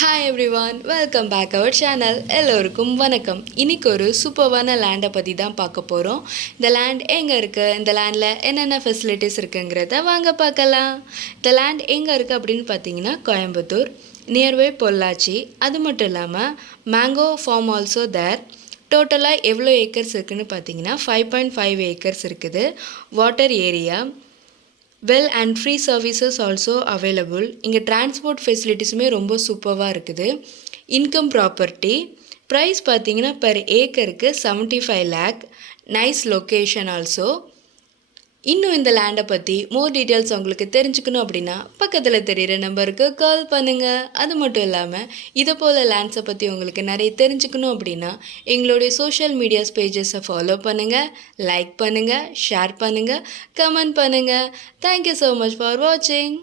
Hi everyone, welcome back our channel. எல்லோருக்கும் வணக்கம். இன்றைக்கி ஒரு சூப்பர்வான லேண்டை பற்றி தான் பார்க்க போகிறோம். இந்த லேண்ட் எங்கே இருக்குது, இந்த லேண்டில் என்னென்ன ஃபெசிலிட்டிஸ் இருக்குங்கிறத வாங்க பார்க்கலாம். இந்த லேண்ட் எங்கே இருக்குது அப்படின்னு பார்த்தீங்கன்னா கோயம்புத்தூர், நியர்பை பொள்ளாச்சி. அது மட்டும் இல்லாமல் மேங்கோ ஃபார்ம் ஆல்சோ தேர். டோட்டலாக எவ்வளோ ஏக்கர்ஸ் இருக்குதுன்னு பார்த்தீங்கன்னா 5.5 ஏக்கர்ஸ் இருக்குது. Water area, well and free services also available. இங்கே டிரான்ஸ்போர்ட் ஃபெசிலிட்டிஸுமே ரொம்ப சூப்பராக இருக்குது. இன்கம் ப்ராப்பர்ட்டி ப்ரைஸ் பார்த்தீங்கன்னா பெர் ஏக்கருக்கு 75 lakh. Nice location also. இன்னும் இந்த லேண்டை பற்றி மோர் டீட்டெயில்ஸ் உங்களுக்கு தெரிஞ்சுக்கணும் அப்படின்னா பக்கத்தில் தெரிகிற நம்பருக்கு கால் பண்ணுங்கள். அது மட்டும் இல்லாமல் இதை போல் லேண்ட்ஸை பற்றி உங்களுக்கு நிறைய தெரிஞ்சுக்கணும் அப்படின்னா எங்களுடைய சோஷியல் மீடியாஸ் பேஜஸை ஃபாலோ பண்ணுங்கள், லைக் பண்ணுங்கள், ஷேர் பண்ணுங்கள், கமெண்ட் பண்ணுங்கள். தேங்க்யூ ஸோ மச் ஃபார் வாட்சிங்.